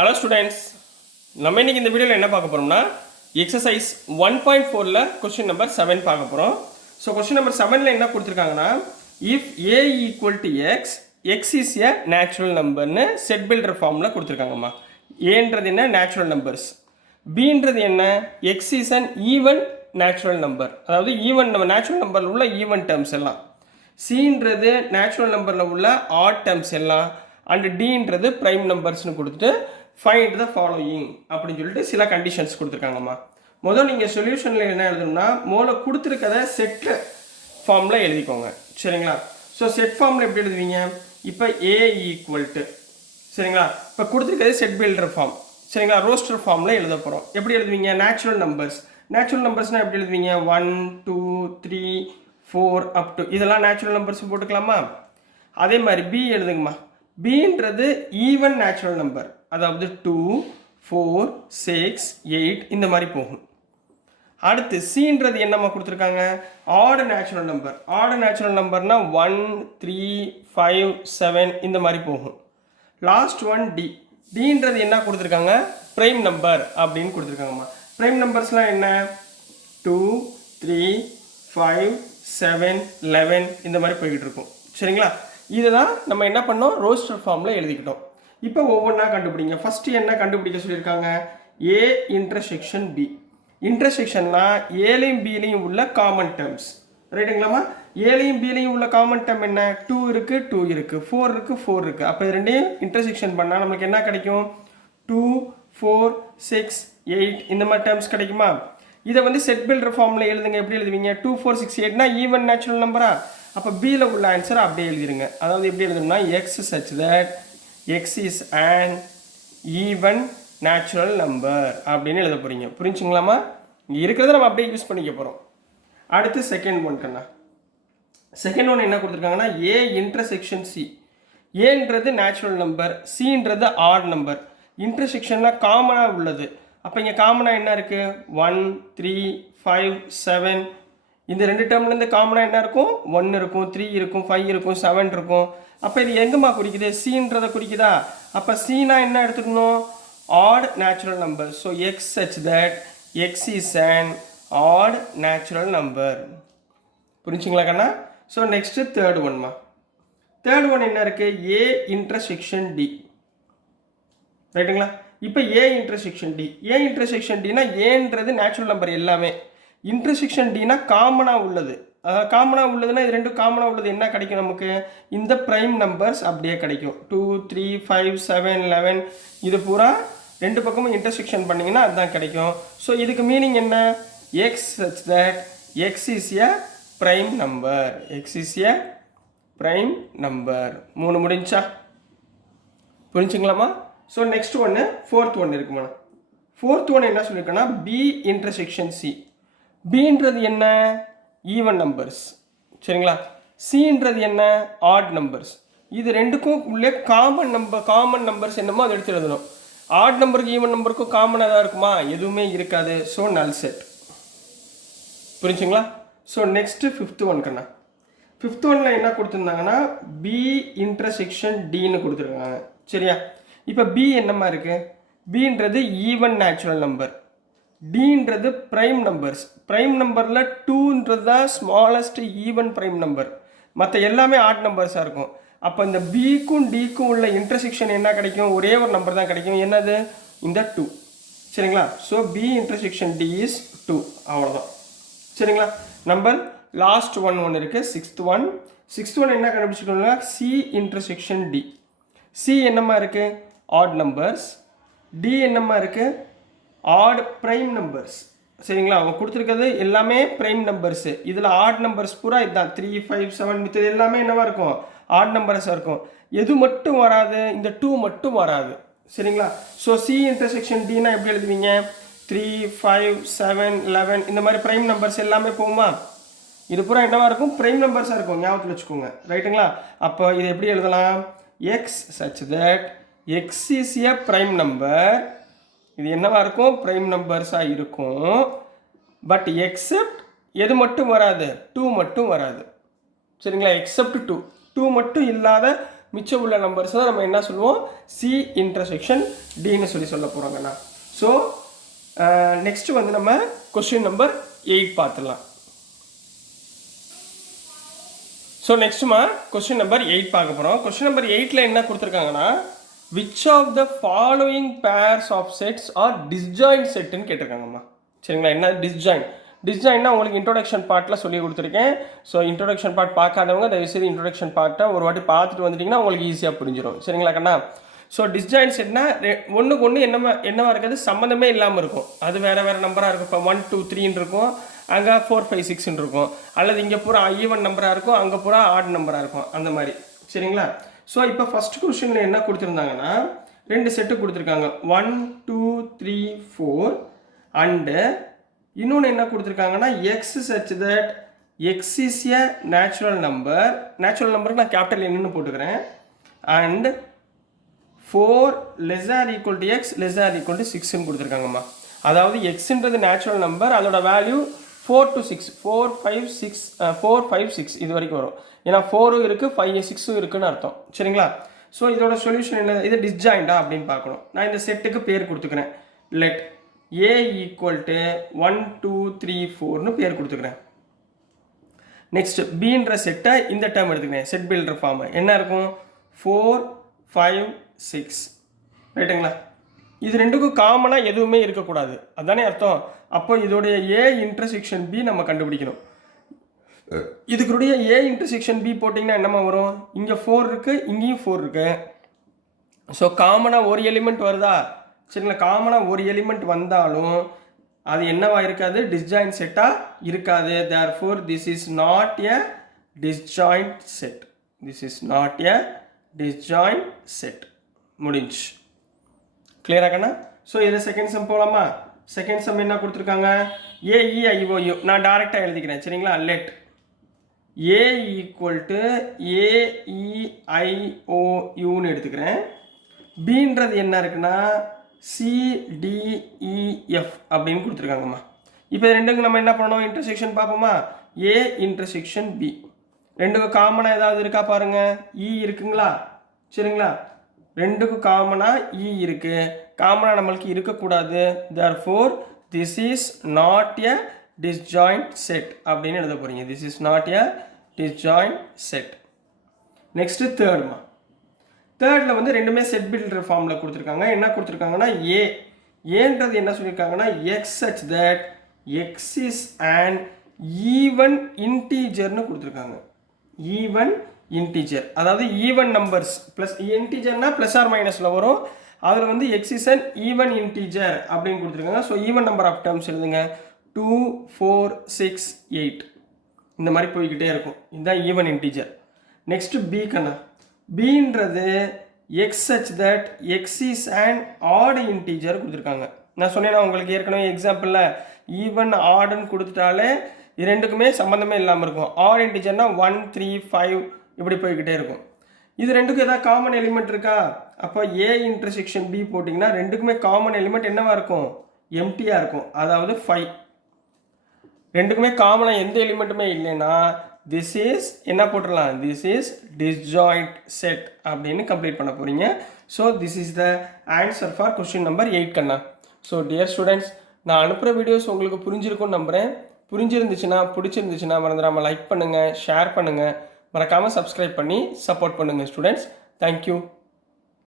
Hello students, நம்ம இன்னைக்கு இந்த வீடியோவில் என்ன பார்க்க போகிறோம்னா எக்ஸசைஸ் 1.4ல் கொஸ்டின் நம்பர் 7 பார்க்க போகிறோம். ஸோ கொஸ்டின் நம்பர் 7ல் என்ன கொடுத்துருக்காங்கன்னா, if A equal to X, X is a natural நம்பர்னு செட் பில்டர் ஃபார்மில் கொடுத்துருக்காங்கம்மா. ஏன்றது என்ன? Natural numbers. பின்றது என்ன? X is an even natural number, அதாவது ஈவன் நம்ம நேச்சுரல் நம்பரில் உள்ள ஈவன் டேர்ம்ஸ் எல்லாம். சின்றது நேச்சுரல் நம்பரில் உள்ள ஆட் டேர்ம்ஸ் எல்லாம். அண்ட் டின்றது ப்ரைம் நம்பர்ஸ்னு கொடுத்துட்டு ஃபைண்ட் த ஃபாலோயிங் அப்படின்னு சொல்லிட்டு சில கண்டிஷன்ஸ் கொடுத்துருக்காங்கம்மா. முதல் நீங்கள் சொல்யூஷனில் என்ன எழுதணும்னா, முதல்ல கொடுத்துருக்கத செட் ஃபார்மில் எழுதிக்கோங்க. சரிங்களா? ஸோ செட் ஃபார்மில் எப்படி எழுதுவீங்க? இப்போ ஏ ஈக்குவல் டு, சரிங்களா, இப்போ கொடுத்துருக்கதே செட் பில்டர் ஃபார்ம். சரிங்களா? ரோஸ்டர் ஃபார்மில் எழுத போகிறோம். எப்படி எழுதுவீங்க? Natural numbers. நேச்சுரல் நம்பர்ஸ்னால் எப்படி எழுதுவீங்க? 1 2 3 4 அப் டு, இதெல்லாம் நேச்சுரல் நம்பர்ஸ் போட்டுக்கலாமா? அதே மாதிரி பி எழுதுங்கம்மா. பின்றது ஈவன் நேச்சுரல் நம்பர், அதாவது 2 4 6 8 இந்த மாதிரி போகும். அடுத்து சின்றது என்னம்மா கொடுத்துருக்காங்க? Odd natural number. Odd natural நம்பர்னா 1 3 5 7 இந்த மாதிரி போகும். Last one D. டின்றது என்ன கொடுத்துருக்காங்க? ப்ரைம் நம்பர் அப்படின்னு கொடுத்துருக்காங்கம்மா. ப்ரைம் நம்பர்ஸ்லாம் என்ன? 2 3 5 7 11 இந்த மாதிரி போய்கிட்டு இருக்கும். சரிங்களா? இதுதான் நம்ம என்ன பண்ணோம்? ரோஸ்டர் ஃபார்மில் எழுதிக்கிட்டோம். இப்போ ஒவ்வொன்றா கண்டுபிடிங்க. ஃபஸ்ட்டு என்ன கண்டுபிடிக்க சொல்லியிருக்காங்க? A intersection B. இன்டர்செக்ஷன்னா ஏலையும் பிலையும் உள்ள காமன் டேர்ம்ஸ். ரைட்டுங்களாம்மா? ஏலையும் பிலையும் உள்ள காமன் டேர்ம் என்ன? 2 இருக்குது 2 இருக்குது, 4 இருக்குது 4 இருக்குது. அப்போ இது ரெண்டையும் இன்டர்செக்ஷன் பண்ணால் நமக்கு என்ன கிடைக்கும்? 2 4 6 8 இந்த மாதிரி டேர்ம்ஸ் கிடைக்குமா? இதை வந்து செட் பில்டர் ஃபார்மில் எழுதுங்க. எப்படி எழுதுவீங்க? 2 4 6 8னா ஈவன் நேச்சுரல் நம்பரா? அப்போ பியில் உள்ள ஆன்சரை அப்படியே எழுதிருங்க. அதாவது எப்படி எழுதணும்னா, X such that X is an even natural number அப்படின்னு எழுத போகிறீங்க. புரிஞ்சுங்களாமா? இங்கே இருக்கிறத நம்ம அப்படியே யூஸ் பண்ணிக்க போகிறோம். அடுத்து செகண்ட் ஒன் கண்ணா. செகண்ட் ஒன் என்ன கொடுத்துருக்காங்கன்னா, ஏ இன்டர்செக்ஷன் சி. ஏன்றது நேச்சுரல் நம்பர், சின்றது ஆட் நம்பர். இன்டர்செக்ஷன்னா காமனாக உள்ளது. அப்போ இங்கே காமனாக என்ன இருக்குது? 1 3 5 7 இந்த ரெண்டு டேர்ம்லேருந்து காமனாக என்ன இருக்கும்? 1 இருக்கும், 3 இருக்கும், 5 இருக்கும், 7 இருக்கும். அப்போ இது எங்கேம்மா குறிக்குது? சின்றதை குறிக்குதா? அப்போ சினா என்ன எடுத்துக்கணும்? Odd natural number. So X such that X is an odd natural number. புரிஞ்சுங்களா கண்ணா? ஸோ நெக்ஸ்ட்டு தேர்ட் ஒன்மா. தேர்ட் ஒன் என்ன இருக்குது? A intersection D. ரைட்டுங்களா? இப்போ A intersection D. A intersection டினா ஏன்றது நேச்சுரல் நம்பர் எல்லாமே. இன்டர்செக்ஷன் டினா காமனாக உள்ளது. காமனாக உள்ளதுன்னா இது ரெண்டும் காமனாக உள்ளது என்ன கிடைக்கும் நமக்கு? இந்த ப்ரைம் நம்பர்ஸ் அப்படியே கிடைக்கும். 2 3 5 7 11 இது பூரா ரெண்டு பக்கமும் இன்டர்செக்ஷன் பண்ணிங்கன்னா அதுதான் கிடைக்கும். ஸோ இதுக்கு மீனிங் என்ன? X such that X is a prime number. X is a prime number. 3 முடிஞ்சா? புரிஞ்சுங்களாமா? ஸோ நெக்ஸ்ட் ஒன்று ஃபோர்த் ஒன்று இருக்குமா? ஃபோர்த் ஒன்று என்ன சொல்லியிருக்கேன்னா, பி இன்டர்செக்ஷன் சி. பின்றது என்ன? Even numbers. சரிங்களா? சின்றது என்ன? Odd numbers. இது ரெண்டுக்கும் உள்ளே காமன் நம்பர்ஸ் என்னமோ அதை எடுத்து எழுதணும். ஆட் நம்பருக்கு ஈவன் நம்பருக்கும் காமனாக தான் இருக்குமா? எதுவுமே இருக்காது. ஸோ நல் செட். புரிஞ்சுங்களா? ஸோ நெக்ஸ்ட்டு ஃபிஃப்த் ஒன் கண்ணா. ஃபிஃப்த் ஒன்னில் என்ன கொடுத்துருந்தாங்கன்னா, பி இன்டர்செக்ஷன் டின்னு கொடுத்துருக்காங்க. சரியா? இப்போ பி என்னமா இருக்குது? பின்றது ஈவன் நேச்சுரல் நம்பர். டின்றது ப்ரைம் நம்பர்ஸ். ப்ரைம் நம்பரில் 2ன்றது தான் ஸ்மாலஸ்ட் ஈவன் ப்ரைம் நம்பர். மற்ற எல்லாமே ஆட் நம்பர்ஸாக இருக்கும். அப்போ இந்த பிக்கும் டிக்கும் உள்ள இன்டர்செக்ஷன் என்ன கிடைக்கும்? ஒரே ஒரு நம்பர் தான் கிடைக்கும். என்னது? இந்த 2. சரிங்களா? So B intersection D is 2. அவ்வளோதான். சரிங்களா? நம்பர் லாஸ்ட் ஒன் இருக்குது, சிக்ஸ்த் ஒன். சிக்ஸ்த் ஒன் என்ன கண்டுபிடிச்சிக்கணும்னா, சி இன்டர்செக்ஷன் டி. சி என்னம்மா இருக்குது? Odd numbers. டி என்னம்மா இருக்குது? Odd prime numbers. சரிங்களா? அவங்க கொடுத்துருக்கிறது எல்லாமே ப்ரைம் நம்பர்ஸு. இதில் ஆட் நம்பர்ஸ் பூரா இதுதான். 3 5 7 மித்தது எல்லாமே என்னவா இருக்கும்? ஆட் நம்பர்ஸாக இருக்கும். எது மட்டும் வராது? இந்த 2 மட்டும் வராது. சரிங்களா? ஸோ சி இன்டர்செக்ஷன் டினா எப்படி எழுதுவீங்க? 3 5 7 11 இந்த மாதிரி ப்ரைம் நம்பர்ஸ் எல்லாமே போகுமா? இது பூரா என்னவா இருக்கும்? ப்ரைம் நம்பர்ஸாக இருக்கும். ஞாபகத்தில் வச்சுக்கோங்க. ரைட்டுங்களா? அப்போ இதை எப்படி எழுதலாம்? X such that X is a prime number. இது என்னவா இருக்கும்? ப்ரைம் நம்பர்ஸாக இருக்கும். பட் எக்ஸப்ட் எது மட்டும் வராது? 2 மட்டும் வராது. சரிங்களா? எக்ஸப்ட் 2 மட்டும் இல்லாத மிச்சம் உள்ள நம்பர்ஸ் தான் நம்ம என்ன சொல்லுவோம், சி இன்டர்செக்ஷன் டின்னு சொல்ல போகிறோங்கண்ணா. ஸோ நெக்ஸ்ட் வந்து நம்ம கொஸ்டின் நம்பர் 8 பார்த்துடலாம். ஸோ நெக்ஸ்ட்டுமா கொஸ்டின் நம்பர் 8 பார்க்க போகிறோம். கொஸ்டின் நம்பர் 8ல் என்ன கொடுத்துருக்காங்கன்னா, which of the following pairs of sets are disjoint செட்டுன்னு கேட்டிருக்காங்கம்மா. சரிங்களா, என்ன டிஸ்ஜாயின்னா உங்களுக்கு இன்ட்ரோடக்ஷன் பார்ட்டில் சொல்லி கொடுத்துருக்கேன். ஸோ இன்ட்ரோடக்ஷன் பார்ட் பார்க்காதவங்க தயவுசெய்து இன்ட்ரோடக்ஷன் பார்ட்டை ஒரு வாட்டி பார்த்துட்டு வந்துட்டிங்கன்னா உங்களுக்கு ஈஸியாக புரிஞ்சிடும். சரிங்களா கண்ணா. ஸோ டிஸ்ஜாயின்ட் செட்னா ஒன்றுக்கு ஒன்று என்னவா இருக்காது, சம்மந்தமே இல்லாமல் இருக்கும். அது வேறு வேறு நம்பராக இருக்கும். இப்போ 1 2 3ன்னு இருக்கும், அங்கே 4 5 6ன்னு இருக்கும். அல்லது இங்கே பூரா ஈவன் நம்பராக இருக்கும், அங்கே பூரா ஆட் நம்பராக இருக்கும், அந்த மாதிரி. சரிங்களா. ஸோ இப்போ ஃபஸ்ட் கொஸ்டினில் என்ன கொடுத்துருந்தாங்கன்னா, 2 செட்டு கொடுத்துருக்காங்க, 1 2 3 4 அண்டு இன்னொன்று என்ன கொடுத்துருக்காங்கன்னா, X such that X is a natural நம்பருக்கு நான் கேபிட்டல் என்னன்னு போட்டுக்கிறேன். And 4 ≤ x ≤ 6ன்னு கொடுத்துருக்காங்கம்மா. அதாவது எக்ஸ்ன்றது நேச்சுரல் நம்பர், அதோட வேல்யூ 4 to 6 4 5 6 இது வரைக்கும் வரும். ஏன்னா 4 இருக்குது 5 6 இருக்குன்னு அர்த்தம். சரிங்களா. ஸோ இதோட சொல்யூஷன் என்ன, இது டிஸ்ஜாயிண்டா அப்படின்னு பார்க்கணும். நான் இந்த செட்டுக்கு பேர் கொடுத்துக்கிறேன். லெட் a = 1 2 3 4ன்னு பேர் கொடுத்துக்கிறேன். நெக்ஸ்ட் பின்ற செட்டை இந்த டேர்ம் எடுத்துக்கிறேன். செட் பில்டர் ஃபார்ம் என்ன இருக்கும், 4 5 6 ரைட்டுங்களா. இது ரெண்டுக்கும் காமனாக எதுவுமே இருக்கக்கூடாது, அதுதானே அர்த்தம். அப்போ இதோடைய ஏ இன்டர்செக்ஷன் பி நம்ம கண்டுபிடிக்கணும். இதுக்குடைய ஏ இன்டர்செக்ஷன் பி போட்டிங்கன்னா என்னமா வரும், இங்கே 4 இருக்குது, இங்கேயும் 4 இருக்குது. ஸோ காமனாக ஒரு எலிமெண்ட் வருதா. சரிங்களா. காமனாக ஒரு எலிமெண்ட் வந்தாலும் அது என்னவா இருக்காது, டிஸ்ஜாயின்ட் செட்டாக இருக்காது. therefore this is not a disjoint set. This is not a disjoint set. முடிஞ்சு. கிளியரா கண்ணா. ஸோ இதில் செகண்ட் சம் போகலாமா. செகண்ட் சம் என்ன கொடுத்துருக்காங்க, AEIOU நான் டைரெக்டாக எழுதிக்கிறேன். சரிங்களா. லெட் A = AEIOUன்னு எடுத்துக்கிறேன். பின்றது என்ன இருக்குன்னா CDEF அப்படின்னு கொடுத்துருக்காங்கம்மா. இப்போ ரெண்டுக்கு நம்ம என்ன பண்ணணும், இன்டர்செக்ஷன் பார்ப்போமா. A இன்டர்செக்ஷன் B ரெண்டுக்கும் காமனாக ஏதாவது இருக்கா பாருங்கள். E இருக்குங்களா. சரிங்களா. ரெண்டுக்கும் காமனாக E இருக்குது. காமனாக நம்மளுக்கு இருக்கக்கூடாது. therefore this is not a disjoint set அப்படின்னு எழுத போகிறீங்க. this is not a disjoint set. Next தேர்ட்மா. தேர்டில் வந்து ரெண்டுமே செட் பில்டர் ஃபார்மில் கொடுத்துருக்காங்க. என்ன கொடுத்துருக்காங்கன்னா, ஏன்றது என்ன சொல்லியிருக்காங்கன்னா, X such that X is and even இன்டீஜர்னு கொடுத்துருக்காங்க. ஈவன் இன்டீஜர் அதாவது ஈவன் நம்பர்ஸ் ப்ளஸ் இன்டீஜர்னா ப்ளஸ் ஆர் மைனஸில் வரும். அதில் வந்து X is and even integer அப்படின்னு கொடுத்துருக்காங்க. So even number of terms எழுதுங்க. 2 4 6 8 இந்த மாதிரி போய்கிட்டே இருக்கும். இதுதான் ஈவன் இன்டீஜர். நெக்ஸ்ட் பி கண்ணா. பின்றது X such that X is and odd integer கொடுத்துருக்காங்க. நான் சொன்னேன்னா உங்களுக்கு ஏற்கனவே எக்ஸாம்பிளில் ஈவன் ஆடுன்னு கொடுத்துட்டாலே இது ரெண்டுக்குமே சம்மந்தமே இல்லாமல் இருக்கும். ஆட் இன்டீஜர்னா 1 3 5 இப்படி போய்கிட்டே இருக்கும். இது ரெண்டுக்கும் ஏதாவது காமன் எலிமெண்ட் இருக்கா. அப்போ ஏ இன்டர்செக்ஷன் பி போட்டிங்கன்னா ரெண்டுக்குமே காமன் எலிமெண்ட் என்னவா இருக்கும், எம்டியாக இருக்கும். அதாவது 5. ரெண்டுக்குமே காமனாக எந்த எலிமெண்ட்டுமே இல்லைன்னா திஸ் இஸ் என்ன போட்டுடலாம், திஸ் இஸ் டிஸ்ஜாயிண்ட் செட் அப்படின்னு கம்ப்ளீட் பண்ண போகிறீங்க. So this is the answer for question number 8 கண்ணா. ஸோ டியர் ஸ்டூடெண்ட்ஸ், நான் அனுப்புகிற வீடியோஸ் உங்களுக்கு புரிஞ்சிருக்கும்னு நம்புகிறேன். பிடிச்சிருந்துச்சுன்னா மறந்துடாமல் லைக் பண்ணுங்கள், ஷேர் பண்ணுங்கள், மறக்காமல் சப்ஸ்கிரைப் பண்ணி சப்போர்ட் பண்ணுங்கள் ஸ்டூடெண்ட்ஸ். தேங்க்யூ.